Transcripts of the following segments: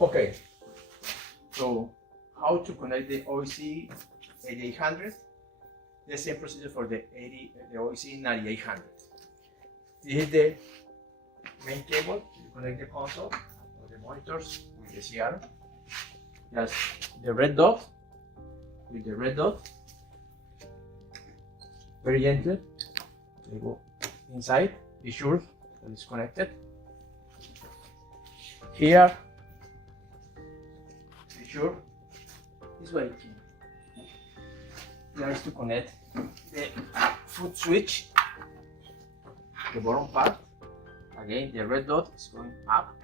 Okay, so how to connect the OEC 8800? The same procedure for the OEC 9800. This is the main cable to connect the console or the monitors with the CR. Just the red dot with the red dot. Very gentle. You go inside, be sure that it's connected. Here, be sure this way. There is to connect the foot switch, the bottom part. Again, the red dot is going up.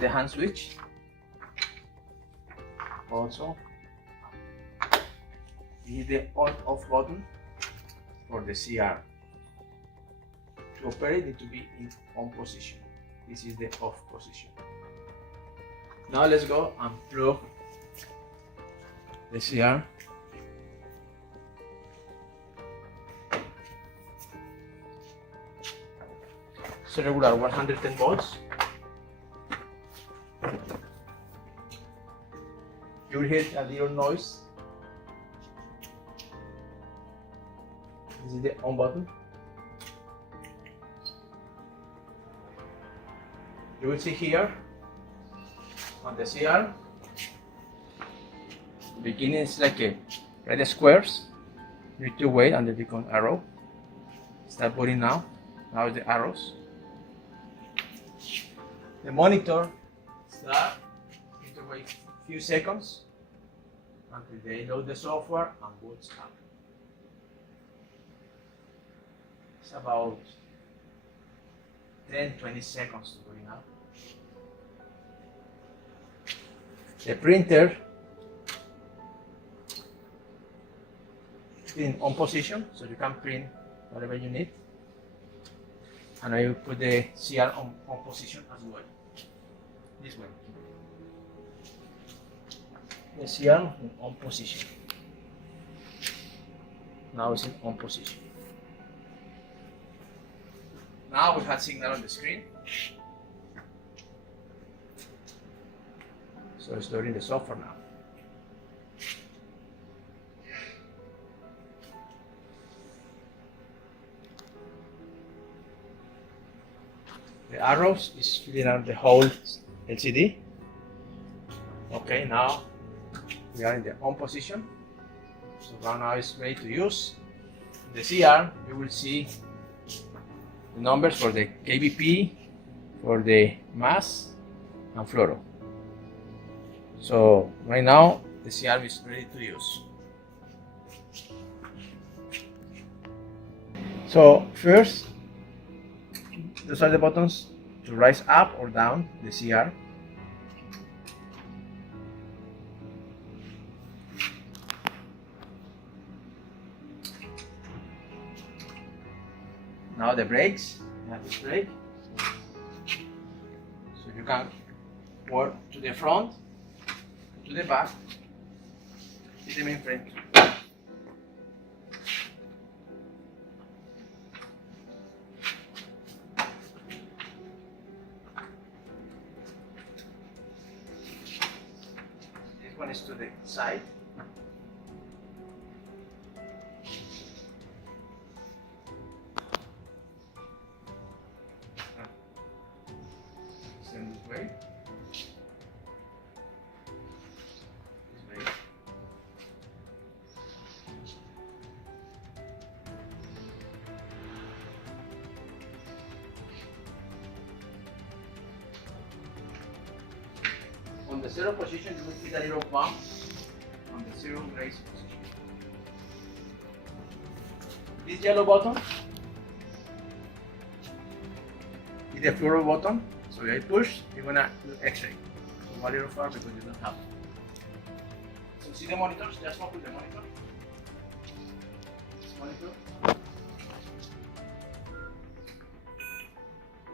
The hand switch also. This is the on-off button for the CR. To operate, it need to be in on position. This is the off position. Now let's go and plug the CR. It's a regular 110 volts. You will hear a little noise. This is the on button. You will see here on the CR, the beginning is like a red squares. You need to wait until it becomes arrow. Start putting now. Now the arrows. The monitor start. You need to wait a few seconds until they load the software and boots up. It's about 10-20 seconds to bring up. The printer is in on position, so you can print whatever you need. And I will put the CR on position as well. This way. The CR in on position. Now it's in on position. Now we have signal on the screen. So it's loading the software now. The arrows is filling out the whole LCD. Okay, now we are in the on position. So now it's ready to use. In the CR, you will see the numbers for the KBP, for the mass, and fluoro. So right now the CR is ready to use. So first, those are the buttons to rise up or down the CR. Now the brakes, you have this brake. So you can work to the front, to the back, to the main frame. This one is to the side. Same this way. This way. On the zero position, you will feel a little bump on the zero raise position. This yellow button is the fluoro button. So if I push, you're gonna do X-ray. So a little far because you don't have it. So see the monitors? Just focus the monitor. This monitor.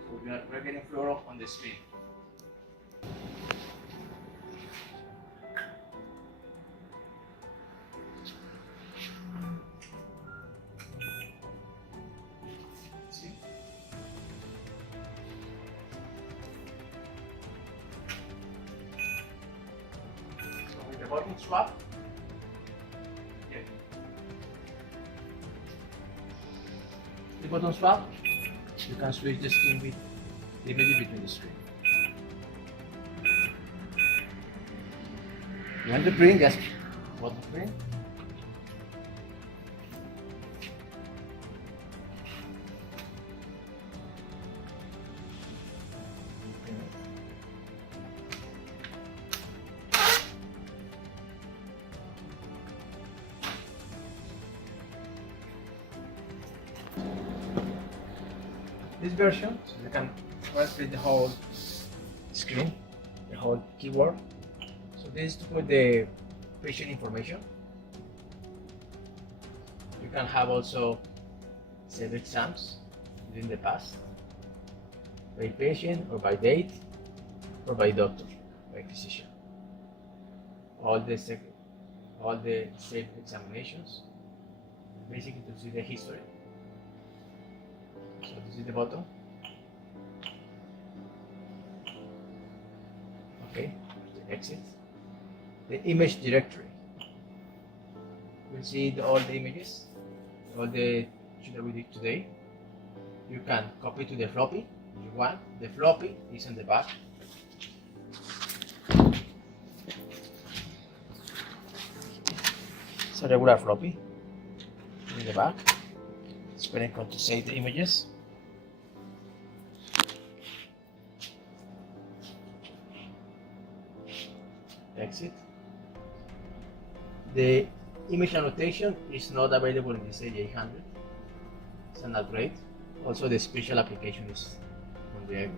So we're getting fluoro on the screen. button swap. Okay. The button swap, you can switch the screen with the image between the screen. You want to print, just button print. This version, so you can print the whole screen, the whole keyboard. So this is to put the patient information. You can have also save exams within the past, by patient or by date, or by doctor, by physician. All the saved examinations, basically to see the history. So this is the button. Okay, the exit. The image directory. We'll see all the images, all the issues that we did today. You can copy to the floppy if you want. The floppy is in the back. It's a regular floppy in the back. It's very important to save the images. Exit. The image annotation is not available in this AJ100. It's an upgrade. Also, the special application is on the upgrade.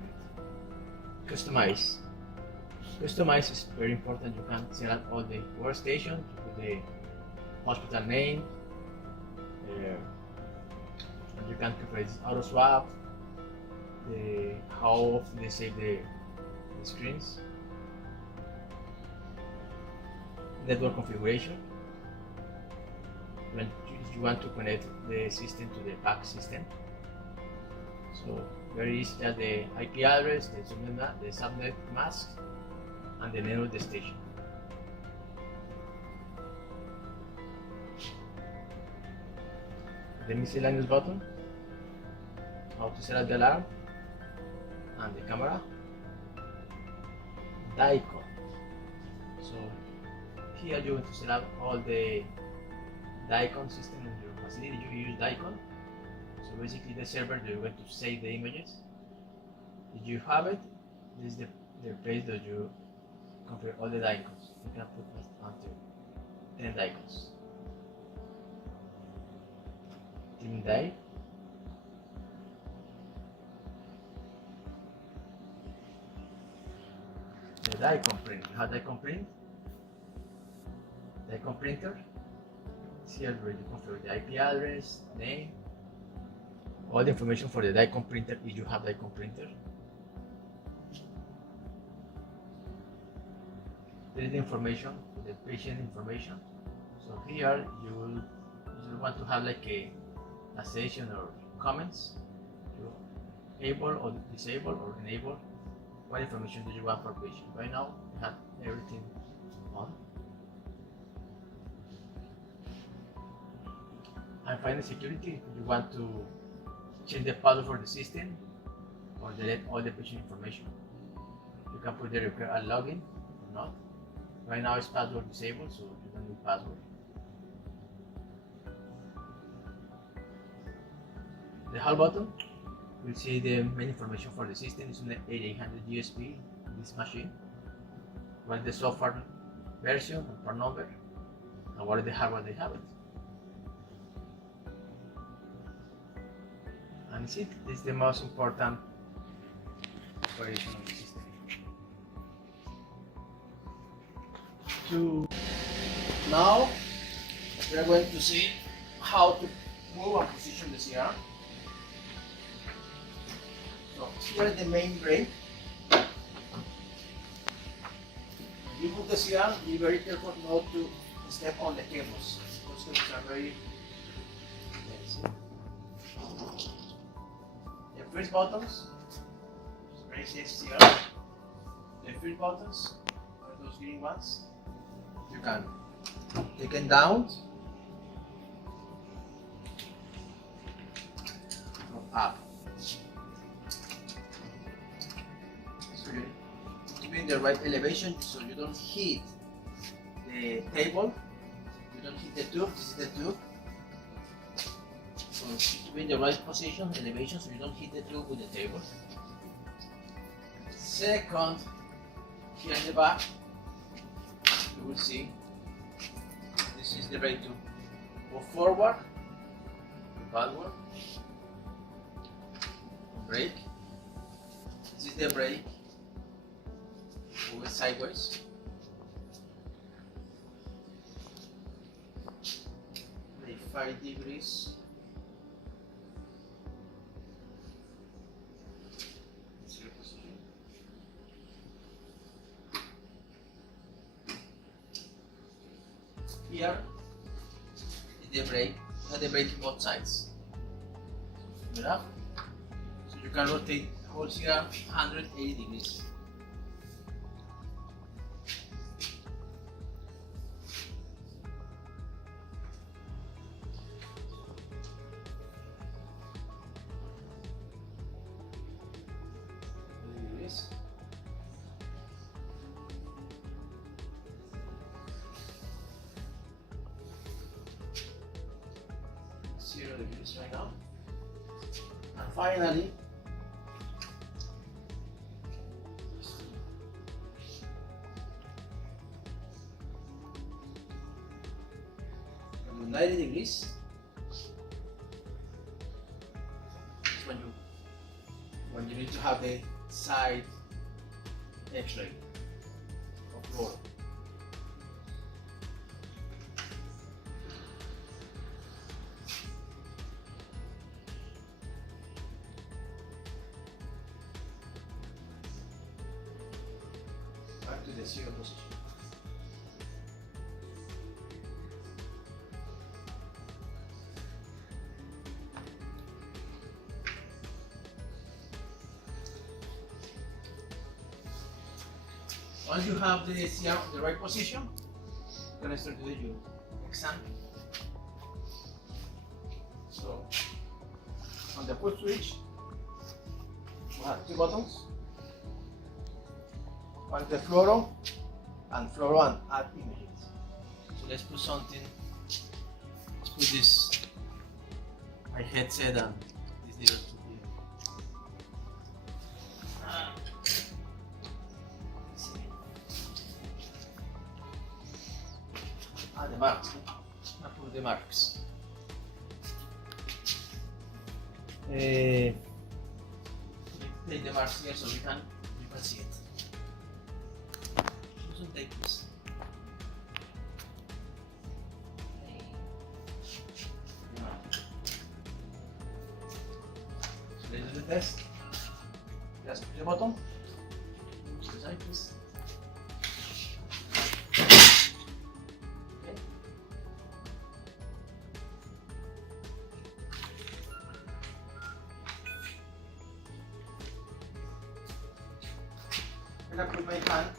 Customize. Customize is very important. You can select all the workstation, the hospital name, and you can create auto swap, how often they save the screens. Network configuration. When you want to connect the system to the back system. So very easy, just the IP address, the subnet mask, and the name of the station. The miscellaneous button, how to set up the alarm, and the camera. The icon. So here you want to set up all the icon system in your facility. You use icon. So basically the server you're going to save the images. If you have it, this is the place that you configure all the icons. You can put until 10 icons. Team die. The icon print. You have the icon print. The icon printer. It's here where you configure the IP address, name, all the information for the icon printer if you have the icon printer. There is the information, the patient information. So here you want to have like a session or comments. You enable or disable or enable what information do you want for patient. Right now we have everything on. And finally, security. If you want to change the password for the system or delete all the patient information, you can put the require a login or not. Right now it's password disabled, so you don't need password. The help button, you'll see the main information for the system. It's on the 8800 USB, this machine. What is the software version and part number, and what is the hardware they have it. And this is the most important operation of the system. Now we are going to see how to move and position the CR. So here is the main brain. You put the CR, be very careful not to step on the cables. Those cables are very The first buttons, very safe CR. The first buttons are those green ones. You can take it down or up. So you need to be in the right elevation so you don't hit the table, you don't hit the tube. This is the tube. So you need to be in the right position, elevation, so you don't hit the tube with the table. Second, here in the back, you will see this is the way to go forward, backward, brake. This is the brake, move it sideways. 5 degrees. Here is the brake. You have the brake in both sides. Yeah. So you can rotate the whole here 180 degrees. Degrees right now. And finally, from 90 degrees. It's when you need to have the side X-ray of floor. To the zero position. Once you have the CR in the right position, you can start doing your exam. So, on the foot switch, we have 2 buttons. One the fluoro and add images. So let's put something. Let's put this my headset and this little tube here. The marks. I put the marks. Take the marks here so you can see it. Take this. So let's do the test. Just push the button. Push the side, please. Okay. I'm gonna put my hand.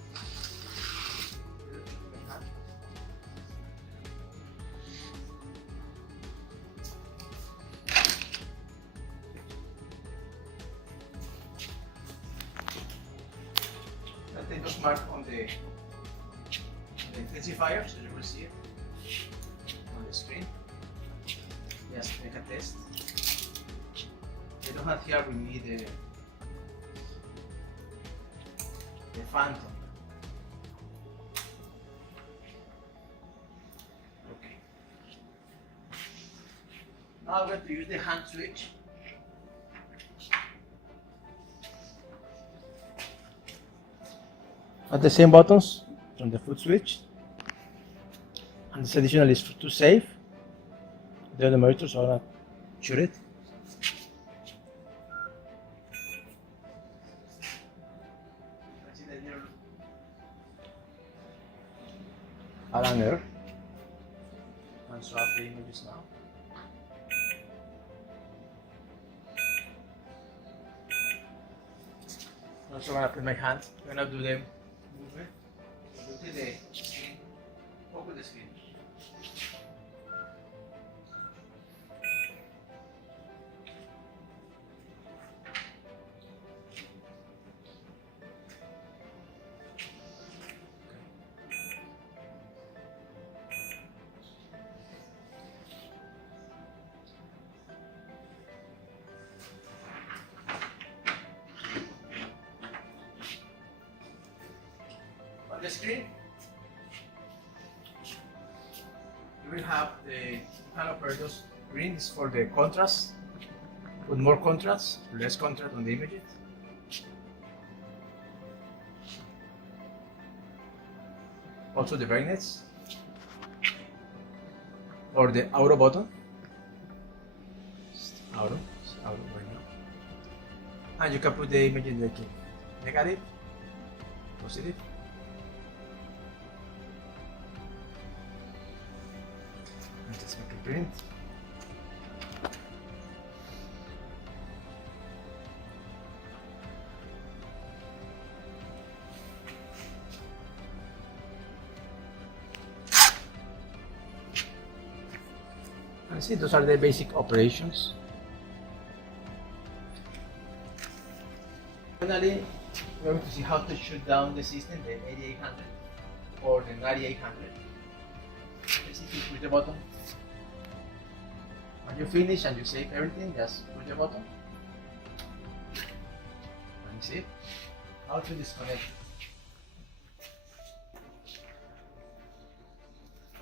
Take those marks on the intensifier so you will see it on the screen. Just make a test. We don't have here, we need the phantom. Okay. Now I'm going to use the hand switch. At the same buttons from the foot switch, and this additional is to save the other monitor, so I'm gonna shoot it. Add an error and swap the images now. Also, I'm gonna put my hand. I'm gonna do them. Movement. Look at the screen open the screen. On the screen, you will have the operators. Green is for the contrast, put more contrast, less contrast on the images. Also the brightness, or the auto button. Auto right now. And you can put the image in the key. Negative, positive. Just make a print. And see, those are the basic operations. Finally, we're going to see how to shut down the system, the 8800 or the 9800. Basically, push the button. When you finish and you save everything, just push the button. And see how to disconnect.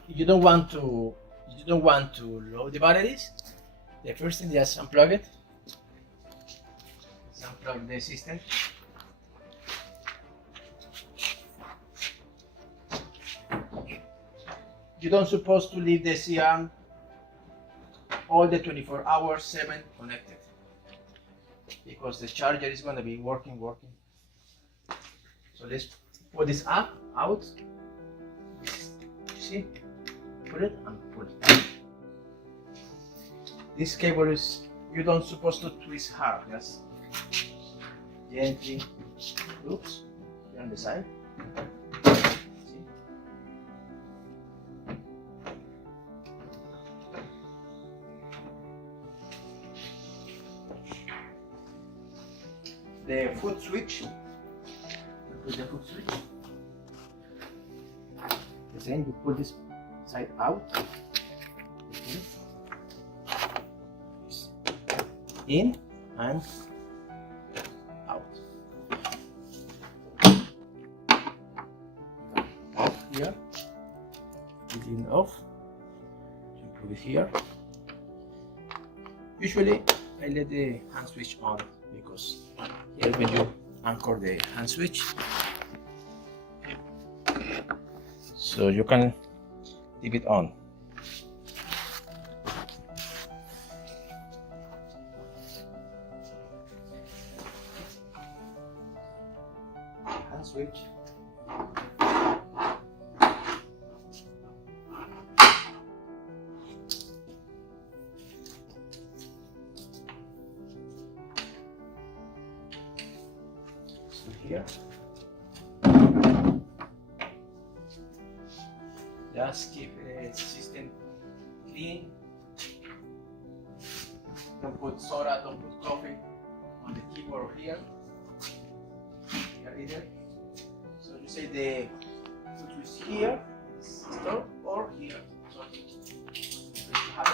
If you don't want to load the batteries, the first thing, just unplug it. Just unplug the system. You don't supposed to leave the CRM all the 24 hours 7 connected, because the charger is going to be working. So let's put this up, out. See, put it and pull it. This cable is, you don't supposed to twist hard, just gently. Oops, here on the side. The foot switch. Put the foot switch. The same, you put this side out. In and out. Off here. Put it in off. You put it here. Usually I let the hand switch on, because here when you anchor the hand switch, so you can leave it on. Hand switch. Here, just keep the system clean. Don't put soda, don't put coffee on the keyboard here either. So you say the foot is here, stop, or here. So you have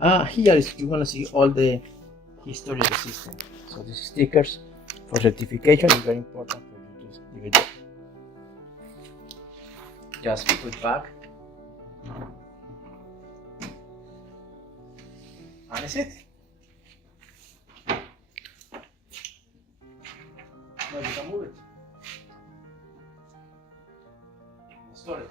it. Here is, you want to see all the history of the system. So these stickers for certification is very important for you to leave it there. Just put back. And that's it. Now you can move it. Install it.